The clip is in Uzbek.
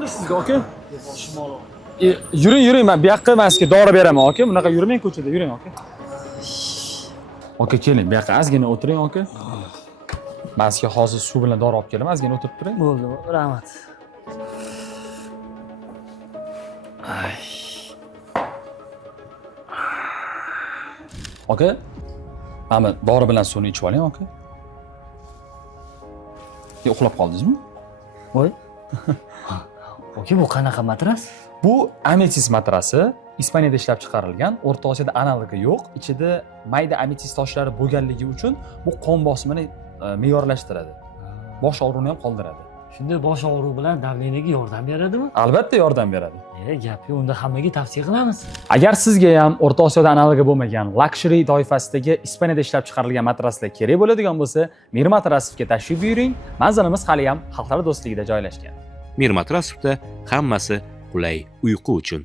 bo'ldi sizga, aka? Boshim og'riydi. Yuring, men bu yoqqa men sizga dori beraman, aka. Bunaqa yurmang ko'chada, yuring, aka. Aka, keling, bu yoqqa ozgina o'tiring, aka. Men sizga hozir suv bilan dori olib kelaman, ozgina o'tirib turing. Bo'ldi, rahmat. Aka, mana dori bilan suvni ichib oling, aka. Uxlab qoldingizmi? Voy. Aka, bu qanaqa matras? Bu ametist matrasi Ispaniyada ishlab chiqarilgan, O'rta Osiyoda analogi yo'q. Ichida mayda ametist toshlari bo'lganligi uchun bu qon bosimini me'yorlashtiradi. Bosh og'riqni ham qoldiradi. Shunda bosh og'riq bilan davleniyaga yordam beradimi? Albatta yordam beradi. Gap yo'q, unda hammaga tavsiya qilamiz. Agar sizga ham O'rta Osiyoda analogi bo'lmagan luxury toifasidagi Ispaniyada ishlab chiqarilgan matraslar kerak bo'ladigan bo'lsa, Mir Matrasovga tashrif buyuring. Manzilimiz hali ham Xalqlar do'stligida joylashgan. Mir Matrasovda hammasi qulay uyqu uchun.